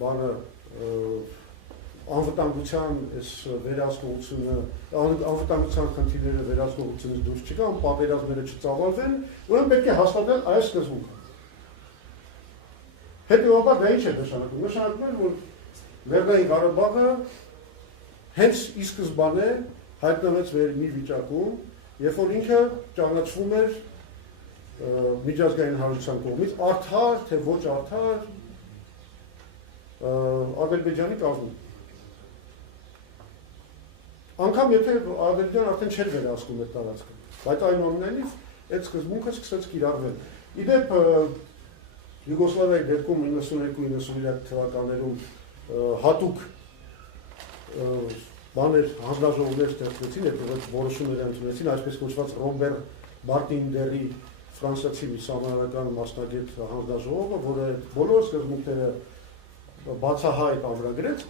բանը անվտանգության այս վերահսկողությունը, անվտանգության խնդիրները վերահսկողությունից դուրս չգան, պատերազմները չծավալվեն, ուրեմն պետք է հաստատել այս սկզբունքը։ Հետևաբար դա ինչ է նշանակում։ Նշանակում է, որ Լեռնային Ղարաբաղը հենց ի սկզբանե հայտնվեց մի վիճակում, երբ որ ինքը ճանաչվում էր միջազգային հանրության կողմից, արդար, թե ոչ արդար, Ադրբեջանի կազմում։ Անգամ եթե Ադրբեջանը արդեն չէր վերահսկում այդ տարածքը, բայց այնուամենայնիվ այդ սկզբունքը սկսեց կիրառվել։ Իդեպ Յուգոսլավիայի դեպքում 92-93 թվականներում հատուկ բաներ, հանձնաժողովներ ստեղծվեցին, այդ որոշումներ ընդունեցին, այսպես կոչված Ռոբեր Մարտինդերի ֆրանսիացի մի սահմանական մասնագետ հանձնաժողովը, որը բոլոր սկզբունքները բացահայտ ամրագրեց,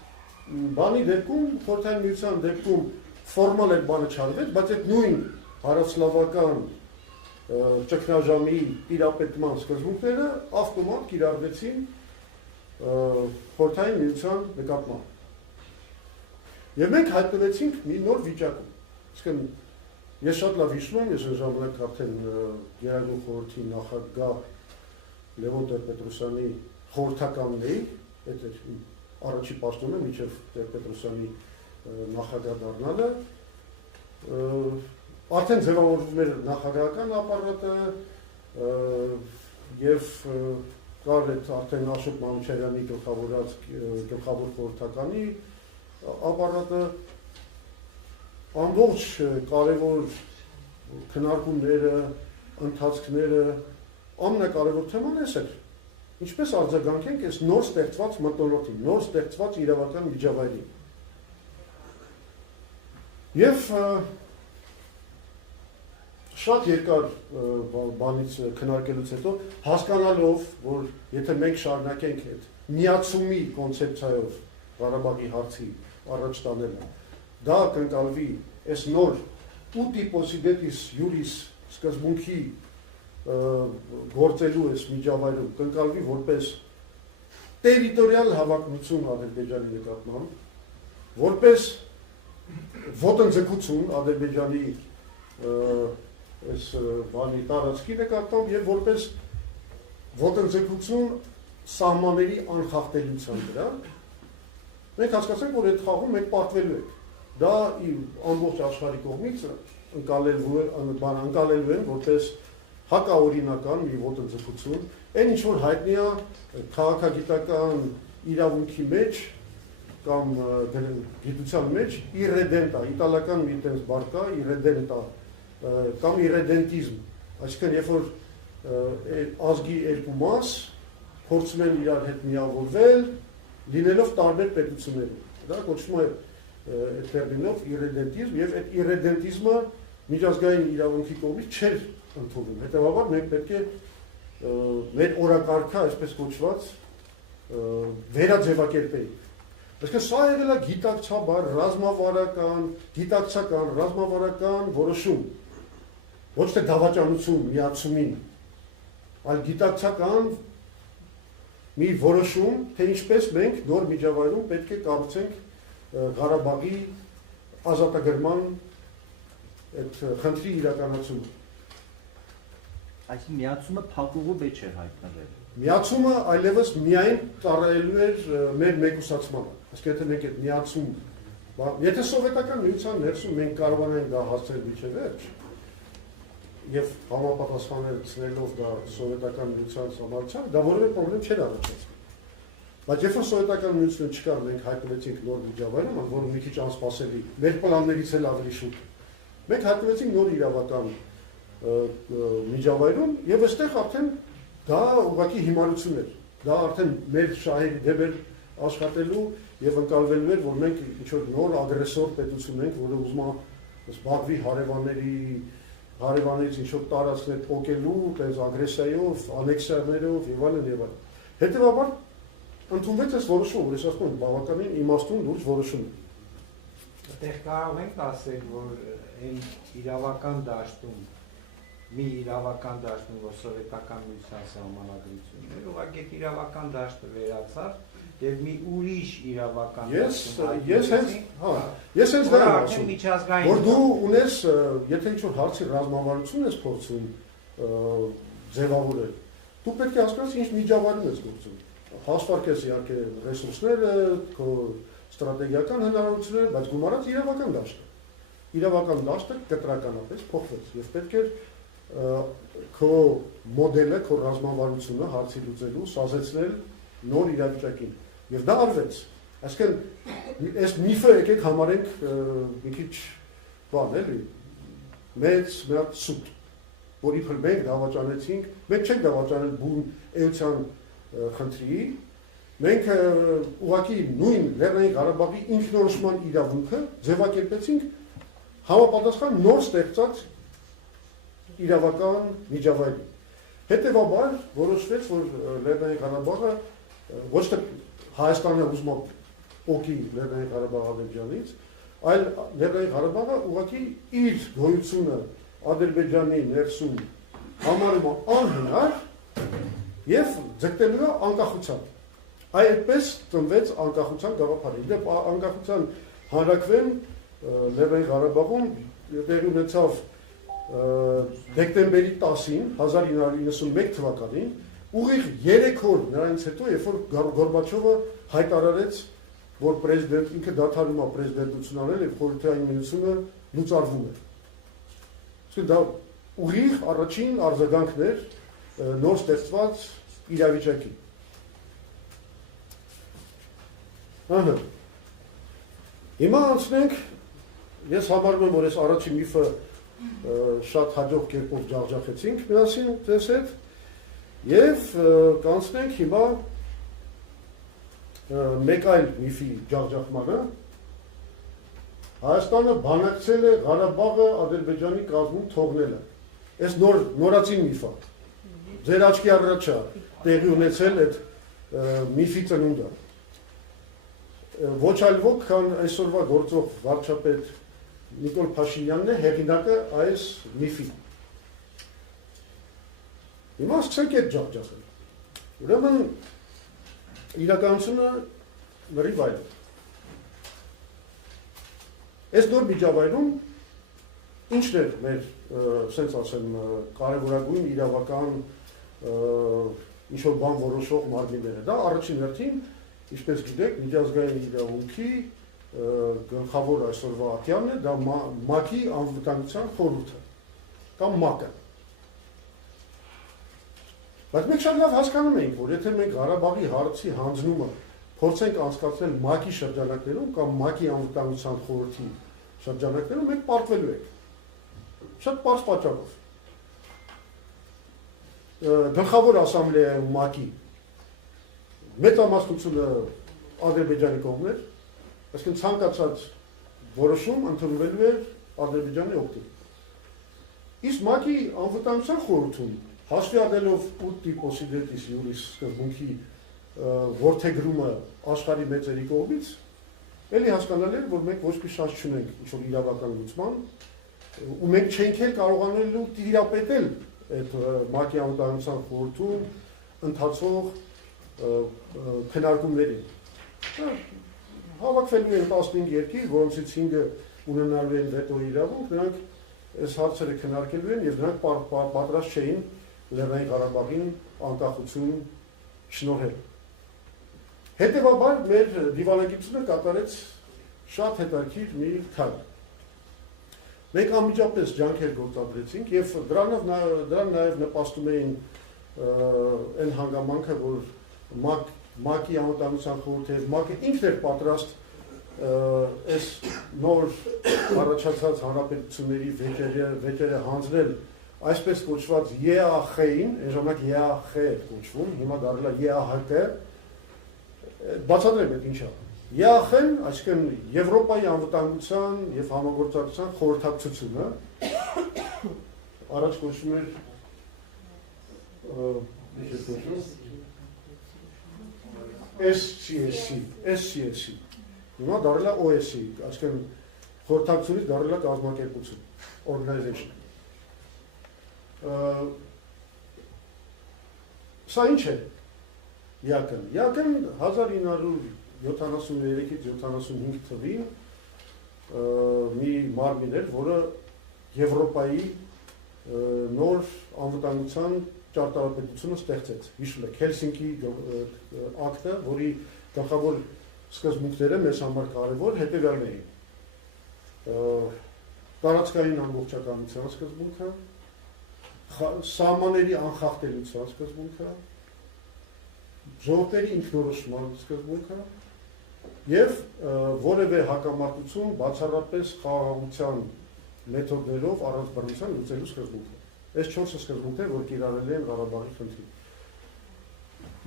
բանի դեպքում, Խորհրդային Միության դեպքում ֆորմալ այդ բանը չարվեց, բայց այդ նույն հարավսլավական ճգնաժամի տիրապետման սկզբունքները ավտոմատ կիրառվեցին Խորհրդային Միության նկատմամբ։ Եվ մենք հայտնվեցինք մի նոր վիճակում։ Իսկն ես շատ լավ հիշում եմ, ես այն ժամանակ արդեն Գերագույն խորհրդի նախագահ Լևոն Տեր-Պետրոսյանի խորհրդականն էի, այդ էր առաջի պաշտոնը մինչև Տեր-Պետրոսյանի նախագահ դառնալը, արդեն ձևավորվում էր նախագահական ապարատը եւ կար այդ արդեն Աշոտ Մանուչարյանի գլխավոր խորհրդականի ապարատը, ամբողջ կարևոր քննարկումները, ընթացքները, ամենակարևոր թեման էս էր։ Ինչպես արձագանքենք այս նոր ստեղծված մթնոլորտին, նոր ստեղծված իրավական միջավայրին։ Եվ շատ երկար բանից քննարկելուց հետո հասկանալով, որ եթե մենք շարունակենք այդ միացումի կոնցեպցիայով Ղարաբաղի հարցի առաջ տանելը, դա կընկալվի այս նոր ուտի պոսիդետիս յուրիս սկզբունքի գործելու այս միջավայրում կընկալվի որպես տերիտորիալ հավակնություն Ադրբեջանի նկատմամբ, որպես ոտնձգություն Ադրբեջանի այս բանի տարածքի նկատմամբ եւ որպես ոտնձգություն սահմանների անխախտելիության վրա, մենք հասկացանք, որ այդ խաղում մենք պարտվելու ենք։ Դա ամբողջ աշխարհի կողմից ընկալելու են որպես հակաօրինական մի ոտնձգություն, այն ինչ որ հայտնի է քաղաքագիտական իրավունքի մեջ կամ գիտության մեջ իրեդենտա, իտալական մի տենց բառ կա, իրեդենտա կամ իրեդենտիզմ, այսինքն երբ որ ազգի երկու մաս փորձում են իրար հետ միավորվել, լինելով տարբեր պետություններում, դա կոչվում է այդ տերմինով իրեդենտիզմ, եւ այդ իրեդենտիզմը միջազգային իրավունքի կողմից չէր ընդունվում, հետեւաբար մենք պետք է մեր օրակարգը, այսպես կոչված, վերաձևակերպեինք։ Այսինքն սա եղել է գիտակցաբար, ռազմավարական որոշում, ոչ թե դավաճանություն միացումին, այլ գիտակցական մի որոշում, թե ինչպես մենք նոր միջավայրում պետք է կառուցենք Ղարաբաղի ազատագրման այդ խնդրի իրականացումը։ Այսինքն միացումը փակուղու մեջ է հայտնվել։ Միացումը այլևս միայն ծառայելու էր մեր մեկուսացմանը։ Այսինքն եթե մենք այդ միացում, եթե սովետական միության ներսում մենք կարողանանք դա հասցնել մինչև վերջ, եւ համապատասխանեցնելով դա սովետական միության համալսարան, դա որևէ խնդրեմ չէր առաջացնում։ Բայց երբ որ սովետական միությունը չկար, մենք հայտնվեցինք նոր միջավայրում, որը մի քիչ անսպասելի, մեր պլաններից էլ ավելի շուտ։ Մենք հայտնվեցինք նոր իրավական միջավայրում եւ այստեղ արդեն դա ուղղակի հիմարություն էր։ Դա արդեն մեր շահերի դեմ էր աշխատելու եւ ընկալվելու էր, որ մենք ինչ-որ նոր ագրեսոր պետություն ենք, որը ուզում է զբաղվի հարևաններից ինչ-որ տարածքներ փոկելու, այդպես ագրեսիայով, անեքսիաներով եւ այլն եւ այլն։ Հետեւաբար ընդունվեց այս որոշումը, որ ես ասում եմ, բավականին իմաստուն լուրջ որոշում է։ Այդտեղ կարող ենք ասել, որ այն իրավական դաշտում մի իրավական դաշտում, որ սովետական միության սահմանադրությունն էր, ուղղակի իրավական դաշտը վերացավ եւ մի ուրիշ իրավական ես հենց դա եմ ասում, միջազգային որ դու ունես, եթե ինչ-որ հարցի ռազմավարություն ես փորձում ձևավորել, դու պետք է հասկանաս ինչ միջավայրում ես գործում, հաշվարկես իհարկե ռեսուրսները, քո ստրատեգիական հնարավորությունները, բայց գումարած իրավական դաշտը կտրականապես փոխվեց եւ պետք է քո մոդելը, քո ռազմավարությունը հարցի լուծելու սազեցնել նոր իրավիճակին եւ դա արվեց։ Այսինքն այս միֆը եկեք համարենք մի քիչ բան էլի մեծ մի հատ սուտ, որի փր մենք դավաճանեցինք, մենք չենք դավաճանել բուն էության խնդրի, մենք ուղղակի նույն Լեռնային Ղարաբաղի ինքնորոշման իրավունքը ձևակերպեցինք համապատասխան նոր ստեղծած իրավական միջավայրի։ Հետևաբար որոշվեց, որ Լեռնային Ղարաբաղը ոչ թե Հայաստանը ուզում օգի Լեռնային Ղարաբաղ Ադրբեջանից, այլ Լեռնային Ղարաբաղը ուղղակի իր գոյությունը Ադրբեջանի ներսում համարում է անհնար եւ ձգտելու է անկախության։ Այդպես ծնվեց անկախության գաղափարը։ Դե անկախության հանրակրվեն Լեռնային Ղարաբաղում տեղի ունեցավ դեկտեմբերի 10-ին 1991 թվականին ուղիղ 3 օր նրանից հետո, երբ որ Գորբաչովը հայտարարեց, որ պրեզիդենտ ինքը դադարում է պրեզիդենտություն անել եւ խորհրդային միությունը լուծարվում է։ Իսկ դա ուղիղ առաջին արձագանքն էր նոր ստեղծված իրավիճակի։ Ահա։ Հիմա անցնենք, ես համարում եմ, որ այս առաջին միֆը շատ հաջող կերպով ջախջախեցինք միասին ձեզ հետ եւ կանցնենք հիմա մեկ այլ միֆի ջախջախմանը։ Հայաստանը բանակցել է Ղարաբաղը Ադրբեջանի կազմում թողնելը։ Այս նորացին միֆ է։ Ձեր աչքի առաջ է տեղի ունեցել այդ միֆի ծնունդը։ Ոչ այլ ոք, քան այսօրվա գործող վարչապետ Նիկոլ Փաշինյանն է հեղինակը այս միֆի։ Հիմա սկսենք այդ ջախջախել։ Ուրեմն իրականությունը լրիվ այլ է։ Այս նոր միջավայրում ինչն էր մեր, ասենց ասեմ, կարևորագույն իրավական ինչ-որ բան որոշող մարմինները։ Դա առաջին հերթին, ինչպես գիտեք, միջազգային իրավունքի գլխավոր այսօրվա ատյանն է, դա ՄԱԿ-ի անվտանգության խորհուրդը կամ ՄԱԿ-ը։ Բայց մենք շատ լավ հասկանում ենք, որ եթե մենք Ղարաբաղի հարցի հանձնումը փորձենք անցկացնել ՄԱԿ-ի շրջանակներում կամ ՄԱԿ-ի անվտանգության խորհրդի շրջանակներում, մենք պարտվելու ենք։ Շատ պարզ պատճառով։ Գլխավոր ասամբլեայում ՄԱԿ-ի մեծամասնությունը Ադրբեջանի կողմն էր, այսինքն ցանկացած որոշում ընդունվելու էր Ադրբեջանի օգտին։ Իսկ ՄԱԿ-ի անվտանգության խորհրդում հաշվի առնելով 8 possibilities juris սկզբունքի որդեգրումը աշխարհի մեծերի կողմից, էլի հասկանալի է, որ մենք ոչ մի շանս չունենք ինչ-որ իրավական լուծման, ու մենք չենք էլ կարողանալու տիրապետել այդ ՄԱԿ-ի անվտանգության խորհրդում ընթացող քննարկումներին։ Հավաքվելու են 15 երկիր, որոնցից 5-ը ունենալու են վետոյի իրավունք, նրանք այս հարցերը քննարկելու են եւ նրանք պատրաստ չէին Լեռնային Ղարաբաղին անկախություն շնորհել։ Հետևաբար մեր դիվանագիտությունը կատարեց շատ հետաքրքիր մի քայլ։ Մենք անմիջապես ջանքեր գործադրեցինք եւ դրան նաեւ նպաստում էին այն հանգամանքը, որ ՄԱԿ-ի անվտանգության խորհուրդը եւ ՄԱԿ-ը ինքն էր պատրաստ այս նոր առաջացած հանրապետությունների վեճերը հանձնել այսպես կոչված ԵԱԽ-ին, այն ժամանակ ԵԱԽ էր կոչվում, հիմա դարձել է ԵԱՀԿ, բացատրեմ այդ ինչա։ ԵԱԽ-ն, այսինքն Եվրոպայի անվտանգության եւ համագործակցության խորհրդակցությունը, առաջ կոչվում էր SCSC, հիմա դարձել է OSCE, այսինքն խորհրդակցությունից դարձել է կազմակերպություն, organization։ Սա ինչ է։ Յակն 1973-75 թվին մի մարմին էր, որը Եվրոպայի նոր անվտանգության ճարտարապետությունը ստեղծեց։ Հիշում եք Հելսինկի ակտը, որի գլխավոր սկզբունքները մեզ համար կարևոր հետևյալն էին։ Տարածքային ամբողջականության սկզբունքը, սահմանների անխախտելիության սկզբունքը, ժողովրդերի ինքնորոշման սկզբունքը եւ որևէ հակամարտություն բացառապես խաղաղության մեթոդներով առանց բռնության լուծելու սկզբունքը։ Այս 4 սկզբունքները, որ կիրառել են Ղարաբաղի խնդրին։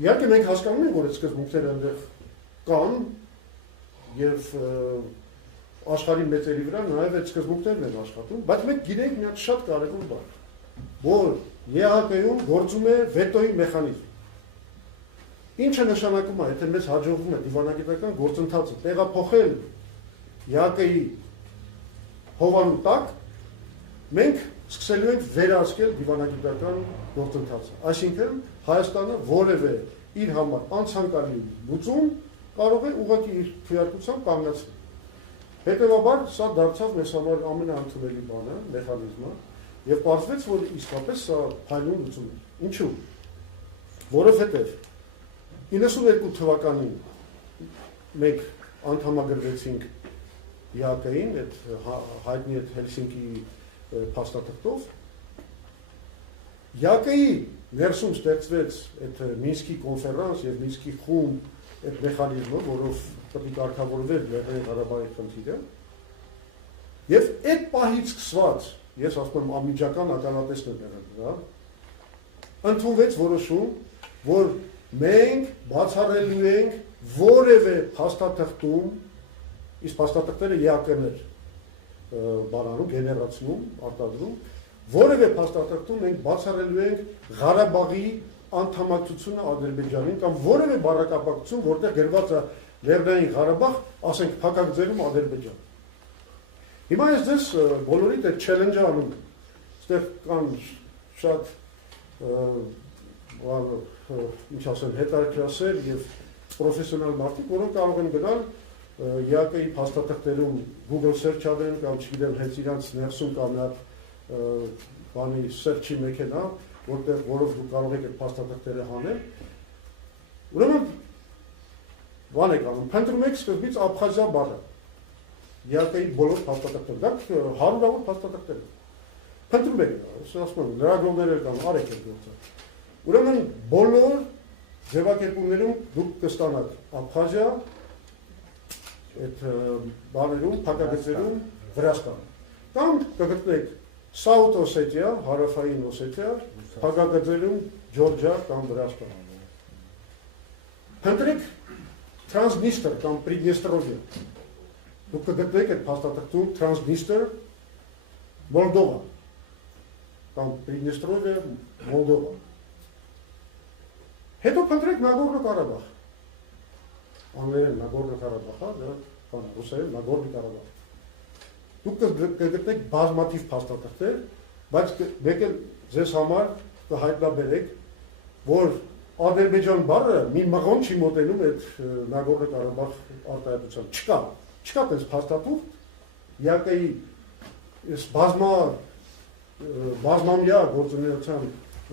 Իհարկե մենք հասկանում ենք, որ այդ սկզբունքները այնտեղ կան եւ աշխարհի մեծերի վրա նաեւ այդ սկզբունքներն են աշխատում, բայց մենք գիտենք մի հատ շատ կարևոր բան, որ ԵԱՀԿ-ում գործում է վետոյի մեխանիզմ։ Ինչը նշանակում է, եթե մեզ հաջողվում է դիվանագիտական գործընթացը տեղափոխել ԵԱՀԿ-ի հովանու տակ, մենք սկսելու ենք վերահսկել դիվանագիտական գործընթացը։ Այսինքն Հայաստանը որևէ իր համար անցանկալի լուծում կարող է ուղղակի իր քվեարկությամբ կանգնեցնել։ Հետևաբար սա դարձավ մեզ համար ամենաընդունելի բանը, մեխանիզմը, եւ պարզվեց, որ իսկապես սա փայլուն լուծում է։ Ինչու՞։ Որովհետեւ 92 թվականին մենք անդամագրվեցինք ԵԱՀԿ-ին, այդ հայտնի այդ Հելսինկի փաստաթղթով։ ԵԱՀԿ-ի ներսում ստեղծվեց այդ Մինսկի կոնֆերանս եւ Մինսկի խումբ այդ մեխանիզմը, որով պետք է կարգավորվեր Լեռնային Ղարաբաղի խնդիրը։ Եվ այդ պահից սկսված, ես ասում եմ անմիջական ականատեսն եմ եղել դրա, ընդունվեց որոշում, որ մենք բացառելու ենք որևէ փաստաթղթում, իսկ փաստաթղթերը ԵԱՀԿ-ներ բանանում, գեներացնում, արտադրում, որևէ փաստաթղթում մենք բացառելու ենք Ղարաբաղի անդամակցությունը Ադրբեջանին կամ որևէ բառակապակցություն, որտեղ գրված է Լեռնային Ղարաբաղ, ասենք փակագծերում Ադրբեջան։ Հիմա ես ձեզ բոլորիդ այդ չելենջը անում եմ։ Այստեղ կան շատ ինչ ասեմ, հետաքրքրասեր եւ պրոֆեսիոնալ մարդիկ, որոնք կարող են գնալ ԵԱՀԿ-ի փաստաթղթերում Google search արեն կամ չգիտեմ հենց իրանց ներսում կամ նա բանի search-ի մեքենա, որով դուք կարող եք այդ փաստաթղթերը հանել։ Ուրեմն բան եք անում, փնտրում եք սկզբից Աբխազիա բառը։ ԵԱՀԿ-ի բոլոր փաստաթղթերը, դա հարյուրավոր փաստաթղթեր են։ Փնտրում եք, ասում եմ, լրագրողներ կան, արեք այդ գործը։ Ուրեմն բոլոր ձևակերպումներում դուք կստանաք Աբխազիա, այդ բաներում, փակագծերում Վրաստան։ Կամ կգտնեք South Ossetia, հարավային Օսեթիա, փակագծերում Ջորջիա կամ Վրաստան։ Փնտրեք Transnistria կամ Pridnestrovia։ Դուք կգտնեք այդ փաստաթղթում Transnistria, Մոլդովա կամ Pridnestrovia, Մոլդովա։ Հետո փնտրեք Նագորնո Ղարաբաղ։ Անգլերեն Նագորնո Ղարաբաղ, դա բան ռուսերեն Նագորնո Ղարաբաղ։ Դուք կգտնեք բազմաթիվ փաստաթղթեր, բայց մեկը ձեզ համար կհայտնաբերեք, որ Ադրբեջան բառը մի մղոն չի մոտենում այդ Նագորնո Ղարաբաղ արտահայտության։ Չկա այդպես փաստաթուղթ, ԵԱՀԿ-ի այս բազմամյա գործունեության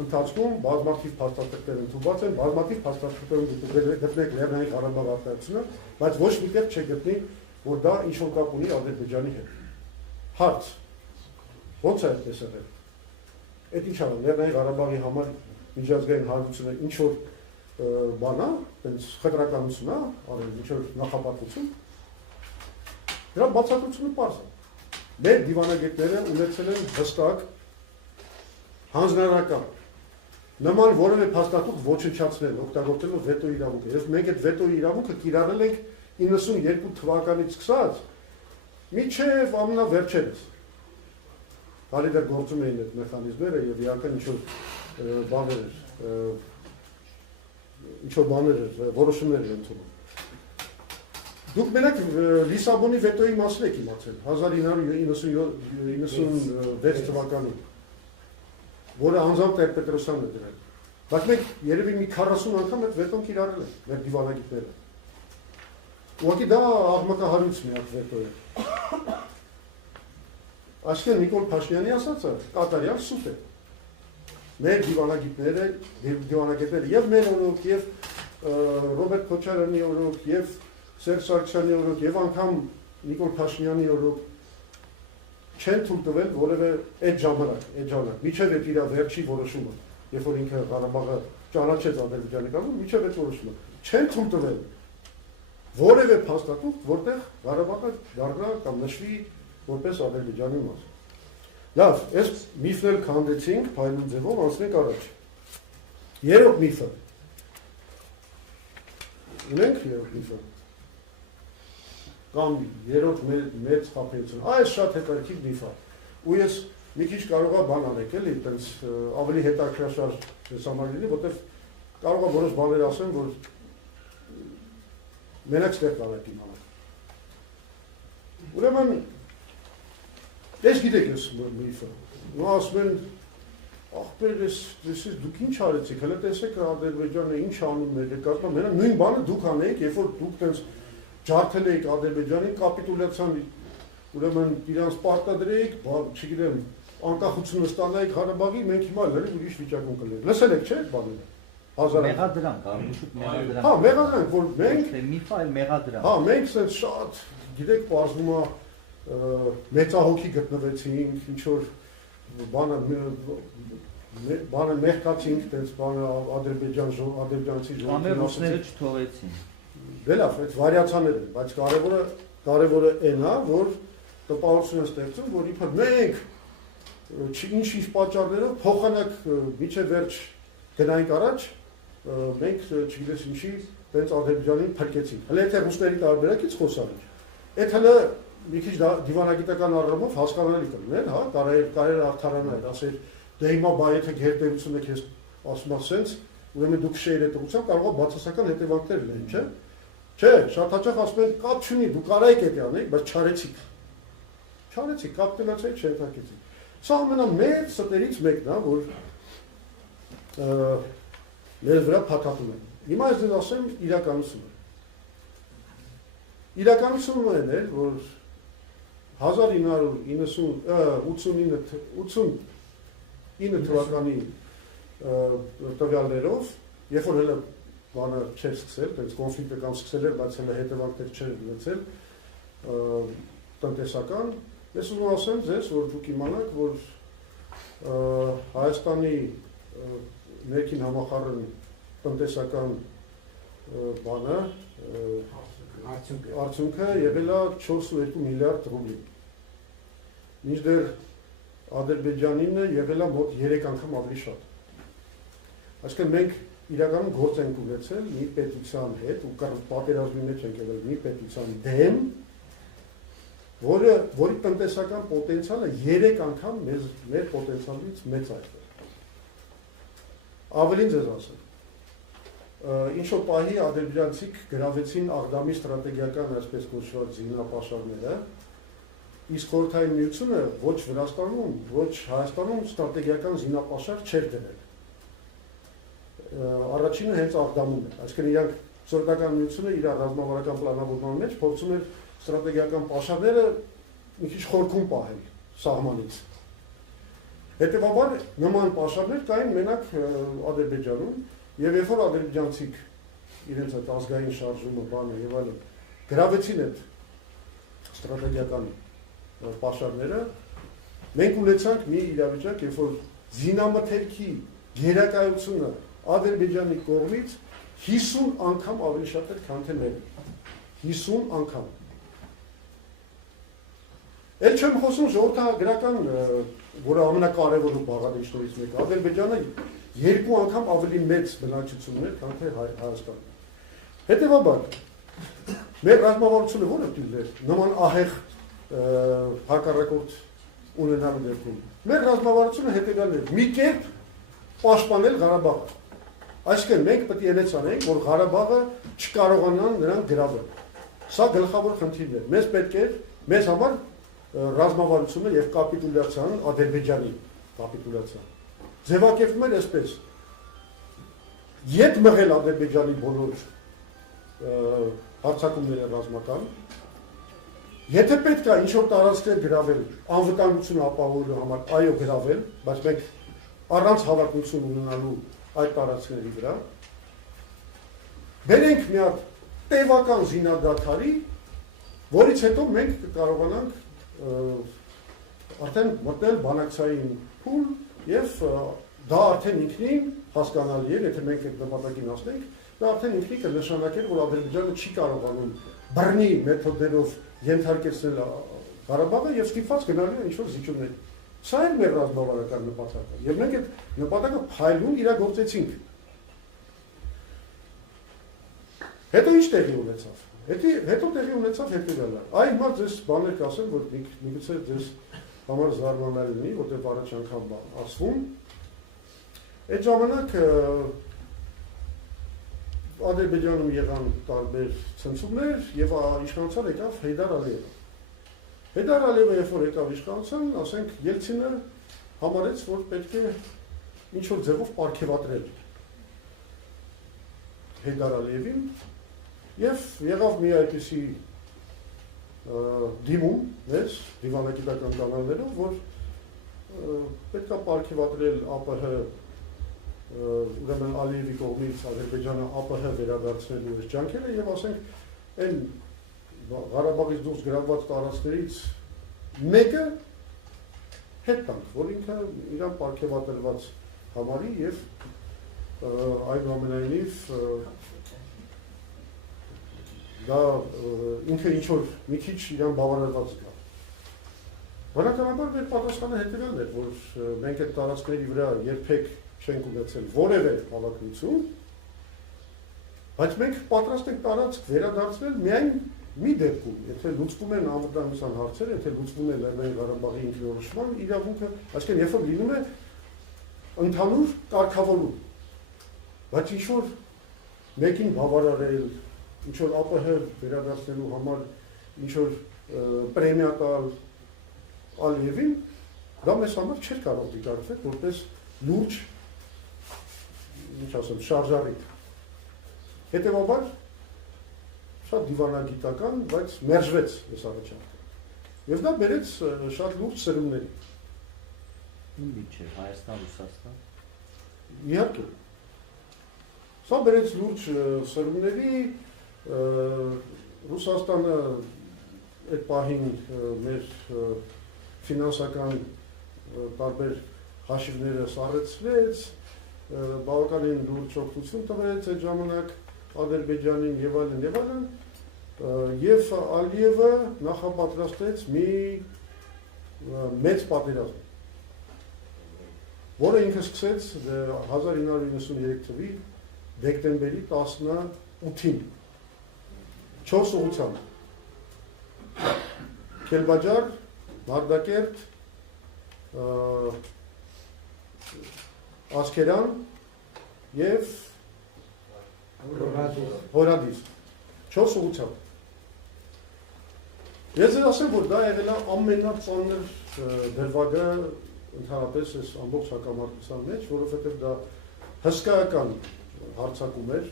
ընթացքում բազմաթիվ փաստաթղթեր ընդունված են, բազմաթիվ փաստաթղթերում դուք գտնեք Լեռնային Ղարաբաղ արտահայտությունը, բայց ոչ միտեղ չգտնի, որ դա ինչ-որ կապ ունի Ադրբեջանի հետ։ Հարց. ո՞նց է այդպես եղել։ Այդ ինչ ա Լեռնային Ղարաբաղի համար միջազգային հարաբերությունները ինչ-որ բան է, այնց խտրականություն է, արել ինչ-որ նախապատվություն։ Դրա բացատրությունը պարզ է։ Մեր դիվանագետները ունեցել են հստակ հանձնարարական նման որևէ փաստաթուղթ ոչնչացնել, օգտագործելով վետո իրավունքը։ Եվ մենք այդ վետո իրավունքը կիրառել ենք 92 թվականից սկսած մինչև ամենավերջերս։ Հալի դեռ գործում էին այդ մեխանիզմները եւ իհարկե ինչ-որ բաներ որոշումներ են ընդունում։ Դուք մենակ Լիսաբոնի վետոյի մասին եք իմացել 1996 թվականին, որը անձամբ Տեր-Պետրոսյանն է դրել։ Բայց մենք երևի մի 40 անգամ այդ վետոն կիրառել ենք մեր դիվանագետները։ Ուղղակի դա աղմկահարույց մի հատ վետո է։ Այսինքն Նիկոլ Փաշինյանի ասածը կատարյալ սուտ է։ Մեր դիվանագետները եւ մեր օրոք, եւ Ռոբերտ Քոչարյանի օրոք, եւ Սերժ Սարգսյանի օրոք, եւ անգամ Նիկոլ Փաշինյանի օրոք չեն թույլ տվել որևէ այդ ժամանակ, միջև այդ իր վերջի որոշումը, երբ որ ինքը Ղարաբաղը ճանաչեց Ադրբեջանի կազմում, միջև այդ որոշումը չեն թույլ տվել որևէ փաստաթուղթ, որտեղ Ղարաբաղը դառնա կամ նշվի որպես Ադրբեջանի մաս։ Լավ, այս միֆն էլ քանդեցինք, փայլուն ձևով անցնենք առաջ։ Երրորդ միֆը։ Ունենք երրորդ միֆը։ Կամ երրորդ մեծ խաբեություն։ Այս շատ հետաքրքիր միֆ է։ Ու ես մի քիչ կարող եմ բան անեք, էլի, այտենց ավելի հետաքրքրաշարժ համար լինի, որտեղ կարող եմ որոշ բաներ ասեմ, որ մենակ ստեղ կարող եք իմանալ։ Ուրեմն ես գիտեք ես միֆը։ Ու ասում են, ախպեր, դուք ինչ արեցիք, հələ տեսեք Ադրբեջանը ինչ անում է, կարծում եմ, նույն բանը դուք անեիք, երբ որ դուք տենց ջարդել էիք Ադրբեջանին, կապիտուլյացիան, ուրեմն իրանց պարտադրեիք, չգիտեմ, անկախությունը ստանայիք Ղարաբաղի, մենք հիմա լրիվ ուրիշ վիճակում կլինենք։ Լսել եք, չէ՞ այդ բաները։ Մեղադրանք, շուտ մեղադրանք։ Հա, մեղադրանք, որ մենք միֆը այլ մեղադրանք։ Հա, մենք sense շատ, գիտեք, բարձվում է մեծահոգի գտնվեցինք, ինչ որ բանը մեղքացինք, տենց բանը ադրբեջանցի ժողովրդի ռուսները չթողեցին։ Դե լավ, այդ վարիացաներ են, բայց կարևորը այն է, որ տպավորություն է ստեղծում, որ իբր մենք ինչ-ինչ պատճառներով փոխանակ միջև վերջ գնայինք առաջ, մենք չգիտես ինչի տենց Ադրբեջանին փրկեցինք։ Հələ եթե ռուսների տարբերակից խոսանք, այդ հələ մի քիչ դիվանագիտական առումով հասկանալի կլիներ, հա, կարելի արդարանալ, ասել, դե հիմա բայ եթե գերտերությունը քեզ ասում է սենց, ուրեմն դու քշեիր այդ ուղղությամբ կարող է բացասական հետևանքներ լինեն, չէ՞։ Չէ, շատ հաճախ ասում են կապ չունի, դու կարայիք այդ անեիք, բայց չարեցիք։ Չարեցիք, կապիտուլյացիայի չհետաքրքրեցիք։ Սա ամենամեծ ստերից մեկն է, որ մեր վրա փաթաթում են։ Հիմա ես ձեզ ասեմ իրականությունը։ Իրականությունն այն է, որ 1989 թվականի տվյալներով, երբ որ հələ բանը չէր սկսել, տենց կոնֆլիկտը կամ սկսել էր, բայց հələ հետևանքներ չէր ունեցել տնտեսական, ես ուզում ասեմ ձեզ, որ դուք իմանաք, որ Հայաստանի ներքին համախառն տնտեսական բանը արդյունքը եղել է 4.2 միլիարդ ռուբլի։ Մինչդեռ Ադրբեջանինը եղել է մոտ 3 անգամ ավելի շատ։ Այսինքն մենք իրականում գործ ենք ունեցել մի պետության հետ ու պատերազմի մեջ ենք եղել մի պետության դեմ, որի տնտեսական պոտենցիալը 3 անգամ մեր պոտենցիալից մեծ է։ Ավելին ձեզ ասեմ, ինչ-որ պահի ադրբեջանցիք գրավեցին Աղդամի ստրատեգիական այսպես կոչված զինապաշարները, իսկ Խորհրդային Միությունը ոչ Վրաստանում, ոչ Հայաստանում ստրատեգիական զինապաշար չէր դրել։ Առաջինը հենց Աղդամում էր, այսինքն իրանք Սովետական Միությունը իր ռազմավարական պլանավորման մեջ փորձում էր ստրատեգիական պաշարները մի քիչ խորքում պահել սահմանից։ Հետևաբար նման պաշարներ կային մենակ Ադրբեջանում, եւ երբ որ ադրբեջանցիք իրենց այդ ազգային շարժումը բանը եւ այլն գրավեցին այդ ստրատեգիական պաշարները, մենք ունեցանք մի իրավիճակ, երբ որ զինամթերքի գերակայությունը Ադրբեջանի կողմից 50 անգամ ավելի շատ էր, քան թե մեր 50 անգամ։ Էլ չեմ խոսում ժողովրդագրական, որը ամենակարևոր բաղադրիչներից մեկը, Ադրբեջանը 2 անգամ ավելի մեծ բնակչություն ուներ, քան թե Հայաստանը։ Հետևաբար, մեր ռազմավարությունը ո՞րը տույլ էր նման ահեղ հակառակորդ ունենալու դեպքում։ Մեր ռազմավարությունը հետևյալն էր՝ մի կերպ պաշտպանել Ղարաբաղը։ Այսինքն մենք պետք է այնպես անենք, որ Ղարաբաղը չկարողանան նրան գրավել։ Սա գլխավոր խնդիրն է։ Մեզ պետք է մեզ համար ռազմավարությունը եւ կապիտուլյացիան Ադրբեջանի կապիտուլյացիան ձևակերպում էր այսպես. Ետ մղել Ադրբեջանի բոլոր հարձակումները ռազմական, եթե պետք է ինչ-որ տարածքներ գրավել, անվտանգությունը ապահովելու համար, այո գրավել, բայց մենք առանց հավակնություն ունենալու այդ տարածքների վրա, բերենք մի հատ տևական զինադադարի, որից հետո մենք կկարողանանք արդեն մտնել բանակցային փուլ եւ դա արդեն ինքնին հասկանալի է, եթե մենք այդ նպատակին հասնենք, դա արդեն ինքնին կնշանակեր, որ Ադրբեջանը չի կարողանում բռնի մեթոդերով ենթարկեցնել Ղարաբաղը եւ ստիպված գնալու է ինչ-որ զիջումների։ Սա է մեր ռազմավարական նպատակը եւ մենք այդ նպատակը փայլուն իրագործեցինք։ Հետո ինչ տեղի ունեցավ։ Հետո տեղի ունեցավ հետեւյալը։ Այ հիմա ձեզ բաներ կասեմ, որ միգուցե ձեզ համար զարմանալի լինի, որտեղ առաջ անգամ ասվում։ Այդ ժամանակ Ադրբեջանում եղան տարբեր ցնցումներ եւ իշխանության եկավ Հեյդար Ալիևը։ Հեյդար Ալիևը երբ որ եկավ իշխանության, ասենք Ելցինը համարեց, որ պետք է ինչ որ ձևով պարգևատրել Հեյդար Ալիևին եւ եղավ մի այդպիսի դիմում, ես դիվանագիտական կանալներով, որ պետք է պարգևատրել ԱՊՀ ուրեմն Ալիևի կողմից Ադրբեջանը ԱՊՀ վերադարձնելու այս ջանքերը եւ ասենք այն Ղարաբաղից դուրս գրաված տարածքներից մեկը հետ տանք, որ ինքը իրան պարգևատրված համարի եւ այնուամենայնիվ դա ինքը ինչ որ մի քիչ իրան բավարարված կա։ Բնականաբար մեր պատասխանը հետևյալն էր, որ մենք այդ տարածքների վրա երբեք չենք ունեցել որևէ հավակնություն, բայց մենք պատրաստ ենք տարածք վերադարձնել միայն մի դեպքում, եթե լուծվում են անվտանգության հարցերը, եթե լուծվում է Լեռնային Ղարաբաղի ինքնորոշման իրավունքը, այսինքն երբ որ լինում է ընդհանուր կարգավորում, բայց ինչ որ մեկին բավարարել, ինչ որ ԱՊՀ վերադարձնելու համար ինչ որ պրեմիա տալ Ալիևին, դա մեզ համար չէր կարող դիտարկվել որպես լուրջ, ինչ ասեմ, շարժառիթ։ Հետևաբար շատ դիվանագիտական, բայց մերժվեց այս առաջարկը։ Եվ դա բերեց շատ լուրջ սերունդների։ Ում միջև Հայաստան, Ռուսաստան։ Իհարկե։ Սա բերեց լուրջ սերունդների, Ռուսաստանը այդ պահին մեր ֆինանսական տարբեր հաշիվները սառեցրեց, բավականին լուրջ օգնություն տվեց այդ ժամանակ Ադրբեջանին եւ այլն, եւ Ալիևը նախապատրաստեց մի մեծ պատերազմ, որը ինքը սկսեց 1993 թվականի դեկտեմբերի 18-ին 4 ուղղությամբ Քելբաջար, Մարտակերտ, Ասկերան եւ Հորադիս 4 ուղղությամբ։ Ես ասեմ, որ դա եղել է ամենածանր դրվագը ընդհանրապես այս ամբողջ հակամարտության մեջ, որովհետեւ դա հսկայական հարցակում էր,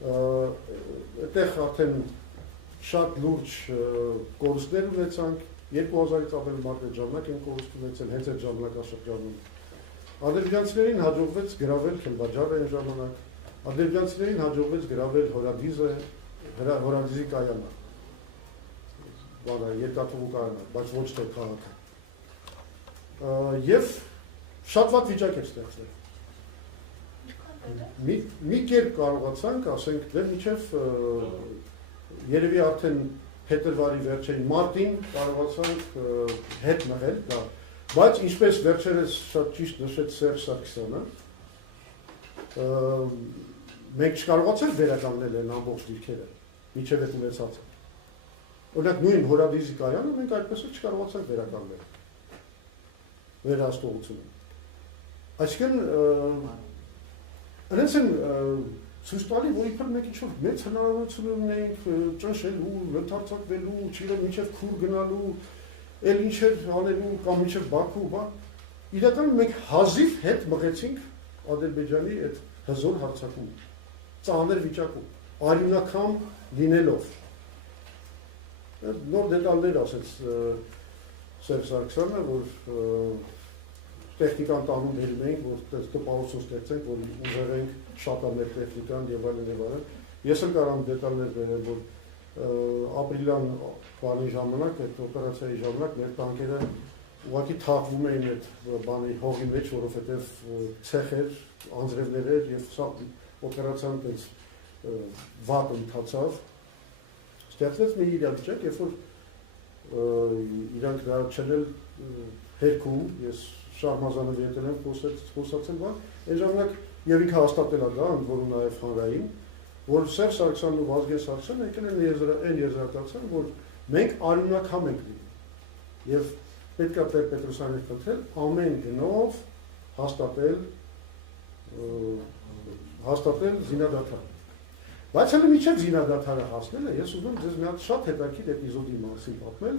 այդտեղ արդեն շատ լուրջ կորուստներ ունեցանք, 2000-ից ավելի մարդ այդ ժամանակ են կորուստ ունեցել, հենց այդ ժամանակաշրջանում։ Ադրբեջանցիներին հաջողվեց գրավել Քելբաջարը այն ժամանակ, ադրբեջանցիներին հաջողվեց գրավել Հորադիզի կայանը, երկաթուղու կայանը, բայց ոչ թե քաղաքը։ Եվ շատ վատ վիճակ էր ստեղծվել։ Մի կերպ կարողացանք, ասենք, դեռ մինչև երևի արդեն փետրվարի վերջին մարտին կարողացանք հետ մղել դա, բայց ինչպես վերջերս շատ ճիշտ նշեց Սերժ Սարգսյանը, մենք չկարողացանք վերականգնել այն ամբողջ դիրքերը, մինչև այդ ունեցածը։ Օրինակ նույն Հորադիզի կայանը մենք այդպես չկարողացանք վերականգնել վերահսկողությունը։ Այսինքն Հենց են ցույց տալի, որ իբր մենք ինչ-որ մեծ հնարավորություն ունենք ճնշելու, ընդարձակվելու, չգիտեմ, մինչև քուր գնալու, էլ ինչ էր անելու կամ մինչև Բաքու, իրականում մենք հազիվ հետ մղեցինք Ադրբեջանի այդ հզոր հարձակումը, ծանր վիճակում, արյունակամ լինելով։ Նոր դետալներ ասեց Սերժ Սարգսյանը, որ տեխնիկան տանում դերում ենք, որ տպավորություն ստեղծենք, որ ուժեղենք շատաներ տեխնիկան եւ այլն։ Ես էլ կարամ դետալներ բերել, որ ապրիլյան բանի ժամանակ, այդ օպերացիայի ժամանակ մեր տանկերը ուղղակի թաղվում էին այդ բանի հողի մեջ, որովհետեւ ցեխեր, անձրևներ էր եւ սա օպերացիան այդպես վատ ընթացավ։ Ստեղծեց մի իրավիճակ, երբ որ իրանք դա չել հերքում, ես Շահմազանովի հետ եմ խոսացել, այն ժամանակ եւ ինքը հաստատել է դա, ընդ որում նաեւ հանրային, որ Սերժ Սարգսյանն ու Վազգեն Սարգսյանը եկել են այն եզրակացան, որ մենք արյունակամ ենք լինում եւ պետք է Պետրոսյանի խնդրել ամեն գնով հաստատել զինադադար։ Բայց հələ միջև զինադադարը հասնելը, ես ուզում ձեզ մի հատ շատ հետաքրքիր էպիզոդի մասին պատմել,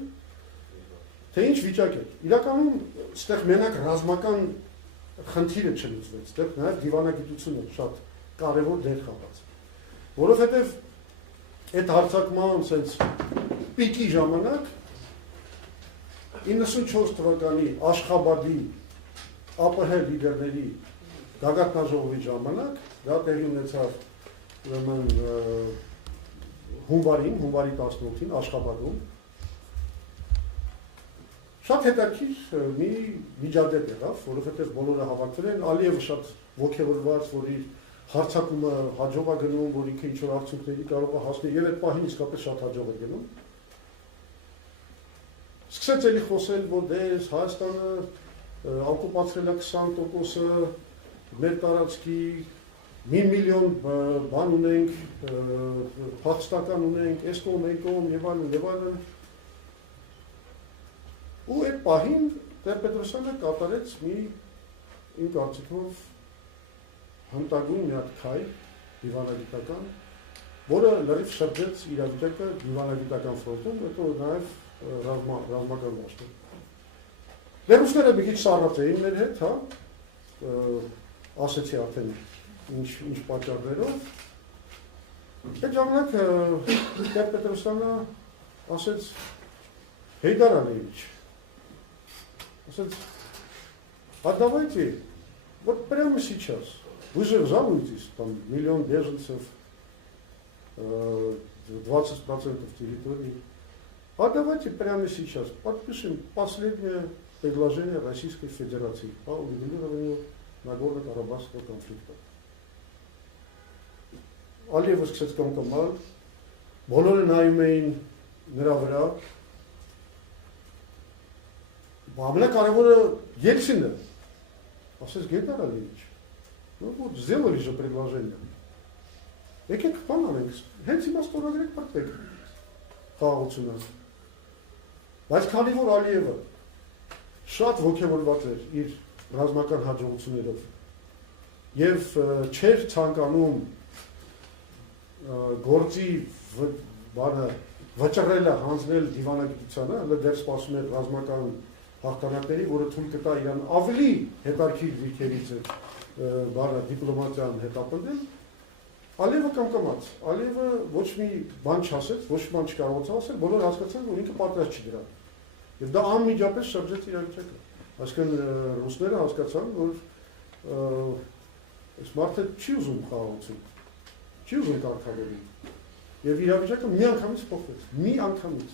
թե ինչ վիճակ է։ Իրականում այստեղ մենակ ռազմական խնդիրը չլուծվեց, այստեղ նաեւ դիվանագիտությունը շատ կարևոր դեր խաղաց։ Որովհետև այդ հարձակման sense պիկի ժամանակ 94 թվականի Աշխաբադի ԱՊՀ լիդերների գագաթնաժողովի ժամանակ դա տեղի ունեցավ ուրեմն հունվարի 18-ին Աշխաբադում շատ հետաքրքիր մի միջադեպ եղավ, որովհետև բոլորը հավաքվել են, Ալիևը շատ ոգևորված, որ իր հարձակումը հաջող է գնում, որ ինքը ինչ-որ արդյունքների կարող է հասնել, եւ այդ պահին իսկապես շատ հաջող է գնում։ Սկսեց էլի խոսել, որ դες Հայաստանը օկուպացրել է 20%-ը մեր տարածքի 1 միլիոն բան ունենք, փախստական ունենք, էսկոմ, էկոմ եւ այլն։ Ու այդ պահին Տեր-Պետրոսյանը կատարեց մի իմ կարծիքով հմտագույն մի հատ քայլ դիվանագիտական, որը լրիվ շրջեց իրավիճակը դիվանագիտական ֆրոնտում, հետո նաև ռազմական ոլորտում։ Լերուսները մի քիչ սառած էին մեր հետ, հա, ասեցի արդեն ինչ պատճառներով։ Այդ ժամանակ Տեր-Պետրոսյանը ասեց Հեյդար Ալիևիչ, ասեց, а давайте, вот прямо сейчас. Вы же жалуетесь, там миллион беженцев, 20% территории. А давайте прямо сейчас подпишем последнее предложение Российской Федерации по урегулированию Нагорно-Карабахского конфликта. Ալիևը սկսեց կամկամալ, բոլորը նայում էին նրա վրա, ամենակարևորը Ելցինը, ասեց Գեյդար Ալիևիչ, ну вот сделали же предложение. Եկեք բան անենք, հենց հիմա ստորագրեք պատվեք խաղաղությունը։ Բայց քանի որ Ալիևը շատ ոգևորված էր իր ռազմական հաջողություններով եւ չէր ցանկանում գործի բանը վճռելը հանձնել դիվանագիտությանը, հələ դեռ սպասում էր ռազմական հաղթանակների, որը թույլ կտա իրան ավելի հետաքրքիր դիրքերից բանը դիպլոմատիան հետապնդել, Ալիևը կամկամաց, Ալիևը ոչ մի բան չասեց, ոչ մի բան չկարողացավ ասել, բոլորը հասկացան, որ ինքը պատրաստ չի դրան։ Եվ դա անմիջապես շրջեց իրավիճակը։ Այսինքն ռուսները հասկացան, որ այս մարդը չի ուզում խաղաղություն, չի ուզում կարգավորել։ Եվ իրավիճակը մի անգամից փոխվեց, մի անգամից։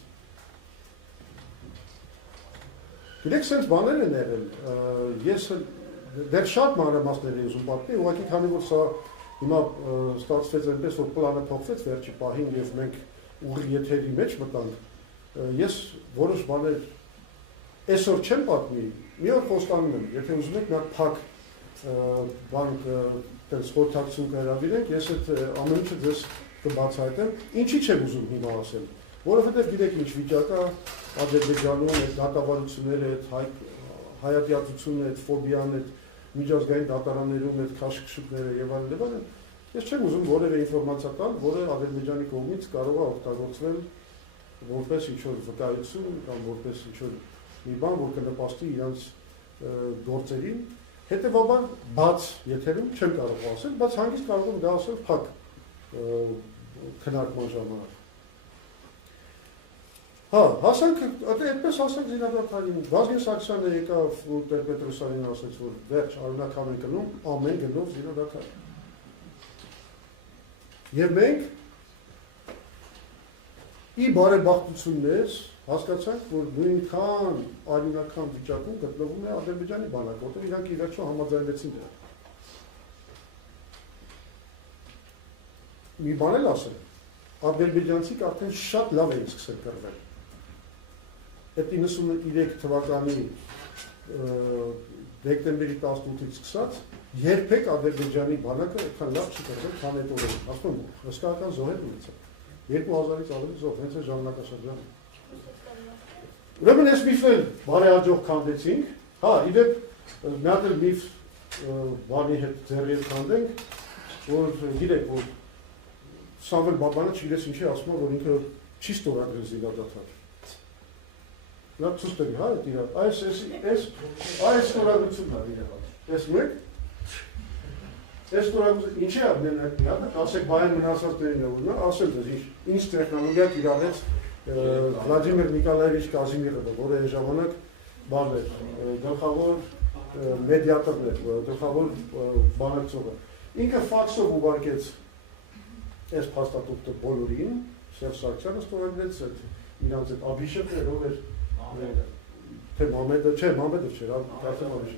Գիտեք, սենց բաներ են եղել, ես դեռ շատ մանրամասներ եմ ուզում պատմել, ուղղակի քանի որ սա հիմա ստացվեց այնպես, որ պլանը փոխվեց վերջի պահին եւ մենք ուղիղ եթերի մեջ մտանք, ես որոշ բաներ այսօր չեմ պատմի, մի օր խոստանում եմ, եթե ուզում եք նա փակ բան այդպես խորհրդակցություն կհրավիրենք, ես այդ ամեն ինչը ձեզ կբացահայտեմ, ինչի չեմ ուզում հիմա ասել, որովհետեւ գիտեք ինչ վիճակ է Ադրբեջանում, այդ դատավարությունները, այդ հայատյացությունը, այդ ֆոբիան, այդ միջազգային դատարաններում այդ քաշքշուկները եւ այլն, ես չեմ ուզում որևէ ինֆորմացիա տալ, որը Ադրբեջանի կողմից կարող է օգտագործվել որպես ինչ-որ վկայություն կամ որպես ինչ-որ մի բան, որ կնպաստի իրանց գործերին, Հետևաբար բաց եթերում չեմ կարող ասել, բայց հանգիստ կարող եմ դա ասել փակ քննարկման ժամանակ։ Հա, հասանք, այդպես հասանք զինադատարին, Վազգեն Սարգսյանը եկավ ու Տեր-Պետրոսյանին ասեց, որ վերջ արունակամ են գնում, ամեն գնով զինադատար։ Եվ մենք ի բարեբախտություններ հասկացանք, որ նույնքան արյունական վիճակում գտնվում է Ադրբեջանի բանակը, որտեղ իրանք ի վերջո համաձայնեցին դրա։ Մի բան էլ ասեմ, ադրբեջանցիք արդեն շատ լավ էին սկսել կռվել։ Այդ 93 թվականի դեկտեմբերի 18-ից սկսած երբեք Ադրբեջանի բանակը այդքան լավ չի կռվել, քան այդ օրերին։ Ասում եմ, հսկայական զոհեր ունեցավ։ 2000-ից ավելի զոհ, հենց այդ ժամանակաշրջանը։ Ուրեմն այս միֆը բարեհաջող քանդեցինք, հա, ի դեպ մի հատ էլ միֆ բանի հետ ձեռի հետ քանդենք, որ գիտեք, որ Սամվել Բաբանը չգիտես ինչի ասում է, որ ինքը չի ստորագրել զինադադար։ Նա ցույց տվի, հա, իր այս ստորագրությունն է իր։ Այս մեկ այս ստորագրությունը ինչի է մեն այդ մի հատ, ասեք բայեն մնացած դերին է որնա, ասել դες ինչ տեխնոլոգիա կիրառեց Վլադիմիր Նիկոլաևիչ Կազիմիրովը, որը այն ժամանակ բան էր, գլխավոր մեդիատորն էր, գլխավոր բանակցողը։ Ինքը ֆաքսով ուղարկեց այս փաստաթուղթը բոլորին, Սերժ Սարգսյանը ստորագրեց իրանց այդ Աբիշևն ով էր, թե Մամեդը, չէ, Մամեդը չէր, արդեն Աբիշև։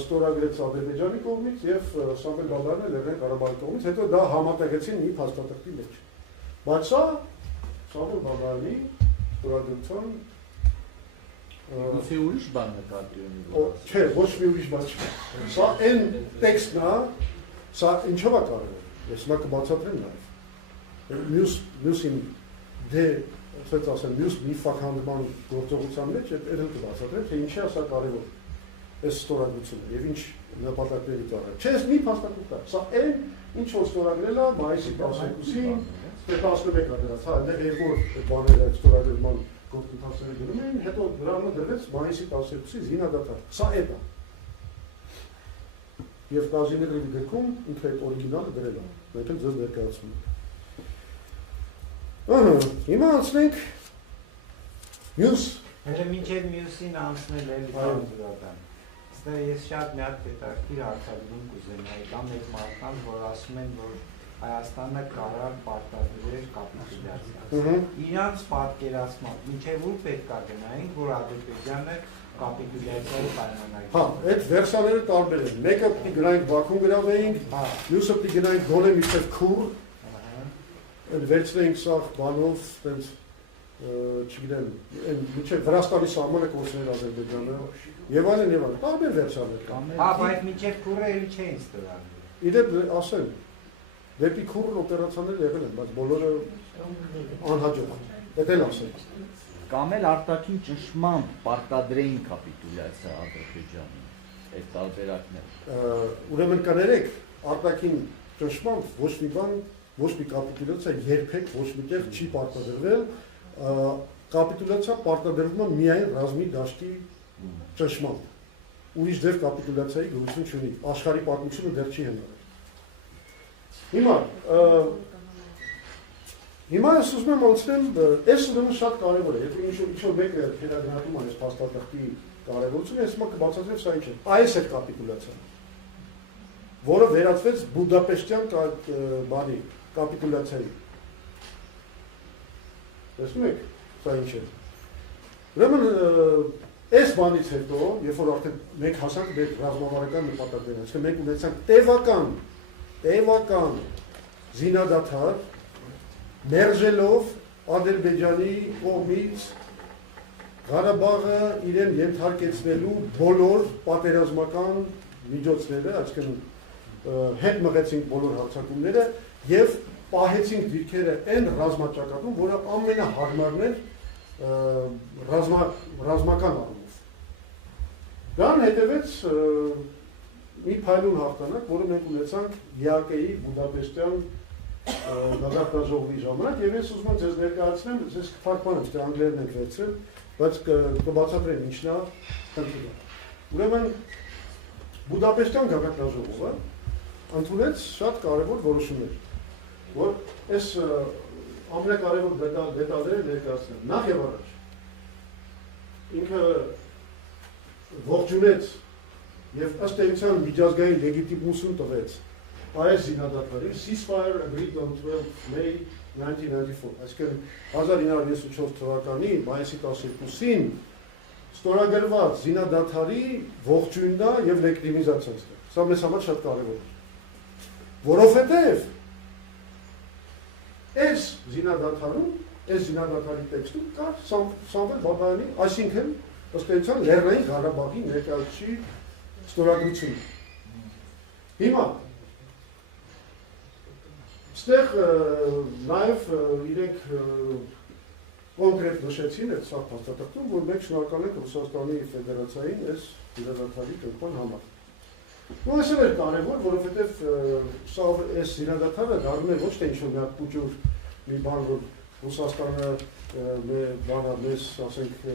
Ստորագրեց Ադրբեջանի կողմից եւ Սամվել Բաբայանը Լեռնային Ղարաբաղի կողմից, հետո դա համատեղեցին մի փաստաթղթի մեջ։ Բայց սա Սամվել Բաբայանի ստորագրության Գուցե ուրիշ բան նկատի ունի։ Չէ, ոչ մի ուրիշ բան չէ։ Սա այն տեքստն է, սա ինչով է կարևոր։ Ես հիմա կբացատրեմ նաև։ Մյուսին դե, ասած ասեմ, մյուս մի ֆակհանդման գործողության մեջ էլ կբացատրեմ, թե ինչի է սա կարևոր։ Այս ստորագրությունը եւ ինչ նպատակների ծառայ։ Չէ, ես մի փաստաթուղթ է։ Սա այն ինչ որ ստորագրել է մայիսի 12-ին, թե 11-ը դրած, հա, այնտեղ երկու բաներ այդ ստորագրման գործընթացները գնում էին, հետո դրանը դրվեց մայիսի 12-ի զինադադար։ Սա այդ է։ Եվ Կազիմիրովի գրքում ինքը այդ օրիգինալը դրել է։ Մենք էլ ձեզ ներկայացնում ենք։ Ահա, հիմա անցնենք մյուս։ Հələ մինչև մյուսին անցնել էլի բան։ Ես շատ մի հատ հետաքրքիր արտադրում կուզենայի, կամ այդ մարդկանց, որ ասում են, որ Հայաստանը կարող պարտադրել կապիտուլյացիա։ Իրանց պատկերացմամբ, մինչև ուր պետք է գնայինք, որ Ադրբեջանը կապիտուլյացիայի պայմանագրի։ Հա, այդ վերսիաները տարբեր են։ Մեկը պիտի գնայինք Բաքուն գրավեինք, մյուսը պիտի գնայինք գոնե մինչև Քուր, այդ վերցնեինք սաղ բանով, տենց չգիտեմ, մինչև Վրաստանի սահմանը կորցնել Ադրբեջանը, եւ այլն, տարբեր վերսիաներ կան։ Հա, բայց մինչև Քուրը էլի չէին ստորագրել։ Իդեպ ասեմ, դեպի Քուրն օպերացիաներ եղել են, բայց բոլորը անհաջող են։ Դա էլ ասեմ։ Կամ էլ արտաքին ճնշմամբ պարտադրեին կապիտուլյացիա Ադրբեջանին, այդ տարբերակներ։ Ուրեմն կներեք, արտաքին ճնշմամբ ոչ մի բան, ոչ մի կապիտուլյացիա երբեք ոչ միտեղ չի պարտադրվել, կապիտուլյացիա պարտադրվում է միայն ռազմի դաշտի ճնշմամբ։ Ուրիշ դեր կապիտուլյացիայի գոյություն չունի, աշխարհի պատմությունը դեռ չի հնարել։ Հիմա ես ուզում եմ անցնեմ, այս ուրեմն շատ կարևոր է, եթե ինչ-որ մեկը վերագրատում է այս փաստաթղթի կարևորությունը, ես հիմա կբացատրեմ սա ինչ է։ Այս է կապիտուլյացիան, որը վերածվեց Բուդապեշտյան բանի կապիտուլյացիայի։ Տեսնում եք, սա ինչ է։ Ուրեմն այս բանից հետո, երբ որ արդեն մենք հասանք մեր ռազմավարական նպատակներին, այսինքն մենք ունեցանք տևական զինադադար, մերժելով Ադրբեջանի կողմից Ղարաբաղը իրեն ենթարկեցնելու բոլոր պատերազմական միջոցները, այսինքն հետ մղեցինք բոլոր հարձակումները եւ պահեցինք դիրքերը այն ռազմաճակատում, որը ամենահարմարն էր ռազմական առումով։ Դրան հետևեց մի փայլուն հաղթանակ, որը մենք ունեցանք ԵԱԿ-ի Բուդապեշտյան գագաթնաժողովի ժամանակ, եւ ես ուզում եմ ձեզ ներկայացնեմ, ձեզ կփակման եմ, թե անգլերեն ենք վերցրել, բայց կբացատրեմ ինչն է խնդիրը։ Ուրեմն Բուդապեստյան գագաթնաժողովը ընդունեց շատ կարևոր որոշումներ, որ այս ամենակարևոր դետալները ներկայացնել։ Նախ եւ առաջ ինքը ողջունեց եւ ըստ էության միջազգային լեգիտիմություն տվեց այս զինադատարի ceasefire agreed on 12 May 1994, այսինքն 1994 թվականի մայիսի 12-ին ստորագրված զինադատարի ողջույնն է եւ լեգիտիմիզացիան։ Սա մեզ համար շատ կարևոր է, որովհետեւ այս զինադատարում, այս զինադատարի տեքստում կա Սամվել Բաբայանի, այսինքն ըստ էության Լեռնային Ղարաբաղի ներկայացուցիչի ստորագրությունը։ Հիմա ստեղ նաև իրենք կոնկրետ նշեցին այդ սա փաստաթղթում, որ մենք շնորհակալ ենք Ռուսաստանի Ֆեդերացիային այս զինադատարի կնքման համար։ Ու այս էլ է կարևոր, որովհետև սա այս զինադատարը դառնում է ոչ թե ինչ-որ մի հատ փուճուր մի բան, որ Ռուսաստանը մեզ, ասենք,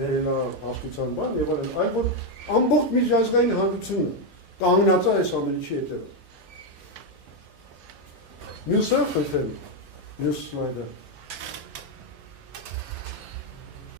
բերել է հաշտության բան եւ այլն, այլ որ ամբողջ միջազգային հանրությունը կանգնած է այս ամենի հետևում։ Մյուսը խնդրեմ, մյուս սլայդը։